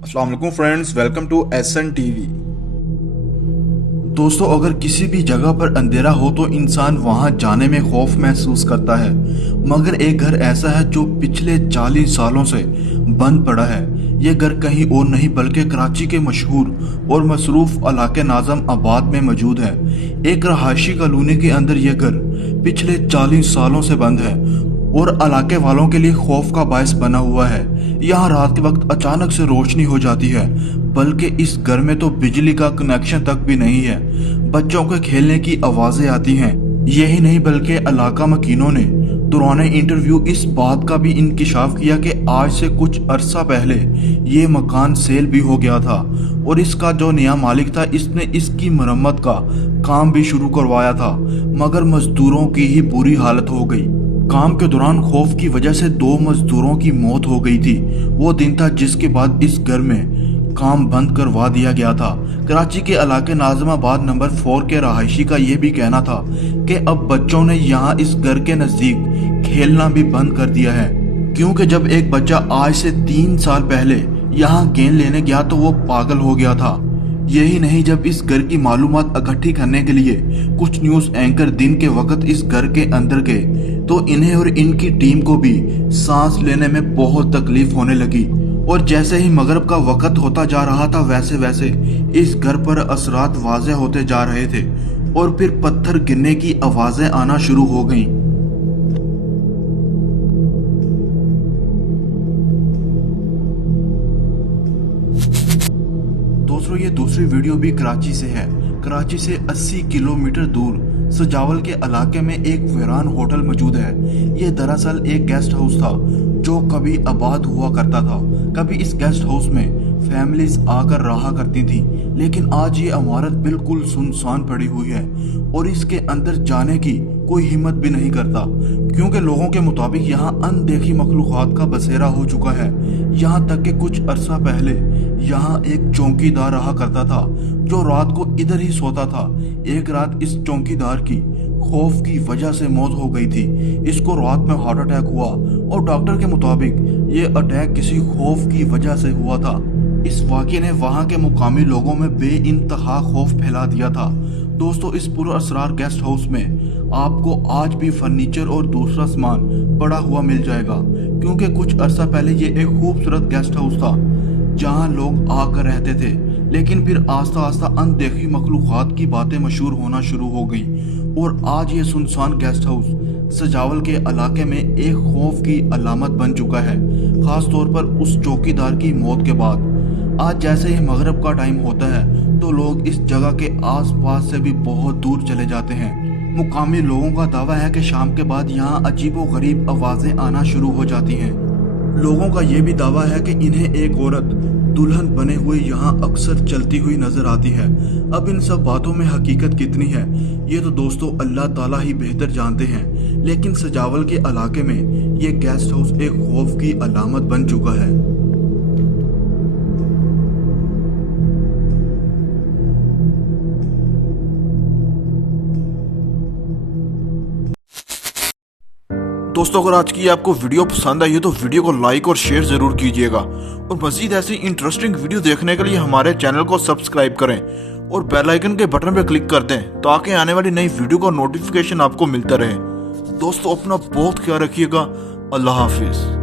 अस्सलाम वालेकुम friends, welcome to SN TV. दोस्तों, अगर किसी भी जगह पर अंधेरा हो तो इंसान वहां जाने में खौफ महसूस करता है, मगर एक घर ऐसा है जो पिछले 40 सालों से बंद पड़ा है। ये घर कहीं और नहीं बल्कि कराची के मशहूर और मसरूफ इलाके नाज़म आबाद में मौजूद है। एक रहायशी कॉलोनी के अंदर यह घर पिछले 40 सालों से बंद है और इलाके वालों के लिए खौफ का बायस बना हुआ है। यहाँ रात के वक्त अचानक से रोशनी हो जाती है, बल्कि इस घर में तो बिजली का कनेक्शन तक भी नहीं है। बच्चों के खेलने की आवाजें आती हैं। यही नहीं बल्कि इलाका मकीनों ने दौरान इंटरव्यू इस बात का भी इंकिशाफ किया कि आज से कुछ अरसा पहले ये मकान सेल भी हो गया था और इसका जो नया मालिक था इसने इसकी मरम्मत का काम भी शुरू करवाया था, मगर मजदूरों की ही बुरी हालत हो गई। काम के दौरान खौफ की वजह से 2 मजदूरों की मौत हो गई थी। वो दिन था जिसके बाद इस घर में काम बंद करवा दिया गया था। कराची के इलाके नाज़िमाबाद नंबर 4 के रहायशी का ये भी कहना था कि अब बच्चों ने यहाँ इस घर के नजदीक खेलना भी बंद कर दिया है, क्योंकि जब एक बच्चा आज से 3 साल पहले यहाँ गेंद लेने गया तो वो पागल हो गया था। यही नहीं, जब इस घर की मालूमात इकट्ठी करने के लिए कुछ न्यूज एंकर दिन के वक्त इस घर के अंदर गए तो इन्हें और इनकी टीम को भी सांस लेने में बहुत तकलीफ होने लगी। और जैसे ही मगरिब का वक्त होता जा रहा था वैसे वैसे इस घर पर असरात वाज़ेह होते जा रहे थे और फिर पत्थर गिरने की आवाजें आना शुरू हो गईं। दोस्तों, ये दूसरी वीडियो भी कराची से है। कराची से 80 किलोमीटर दूर सजावल के इलाके में एक वीरान होटल मौजूद है। ये दरअसल एक गेस्ट हाउस था जो कभी आबाद हुआ करता था। कभी इस गेस्ट हाउस में फैमिलीज आकर रहा करती थी, लेकिन आज ये इमारत बिल्कुल सुनसान पड़ी हुई है और इसके अंदर जाने की कोई हिम्मत भी नहीं करता, क्योंकि लोगों के मुताबिक यहाँ अनदेखी मखलूकात का बसेरा हो चुका है। यहाँ तक कि कुछ अरसा पहले यहाँ एक चौकीदार रहा करता था जो रात को इधर ही सोता था। एक रात इस चौकीदार की खौफ की वजह से मौत हो गई थी। इसको रात में हार्ट अटैक हुआ और डॉक्टर के मुताबिक ये अटैक किसी खौफ की वजह से हुआ था। इस वाक़े ने वहां के मुकामी लोगों में बेइंतहा खौफ फैला दिया था। दोस्तों, इस पुरअसरार गेस्ट हाउस में आपको आज भी फर्नीचर और दूसरा सामान पड़ा हुआ मिल जाएगा, क्योंकि कुछ अरसा पहले ये एक खूबसूरत गेस्ट हाउस था जहां लोग आकर रहते थे, लेकिन फिर आस्ता आस्ता अनदेखी मखलूकात की बातें मशहूर होना शुरू हो गई और आज ये सुनसान गेस्ट हाउस सजावल के इलाके में एक खौफ की अलामत बन चुका है, खास तौर पर उस चौकीदार की मौत के बाद। आज जैसे ही मगरिब का टाइम होता है तो लोग इस जगह के आसपास से भी बहुत दूर चले जाते हैं। मुकामी लोगों का दावा है कि शाम के बाद यहाँ अजीबो गरीब आवाजें आना शुरू हो जाती हैं। लोगों का ये भी दावा है कि इन्हें एक औरत दुल्हन बने हुए यहाँ अक्सर चलती हुई नजर आती है। अब इन सब बातों में हकीकत कितनी है ये तो दोस्तों अल्लाह ताला ही बेहतर जानते हैं, लेकिन सजावल के इलाके में ये गेस्ट हाउस एक खौफ की अलामत बन चुका है। दोस्तों, अगर आज की आपको वीडियो पसंद आई है तो वीडियो को लाइक और शेयर जरूर कीजिएगा और मजीद ऐसी इंटरेस्टिंग वीडियो देखने के लिए हमारे चैनल को सब्सक्राइब करें और बेल आइकन के बटन पर क्लिक कर दें ताकि आने वाली नई वीडियो का नोटिफिकेशन आपको मिलता रहे। दोस्तों, अपना बहुत ख्याल रखिएगा। अल्लाह हाफिज।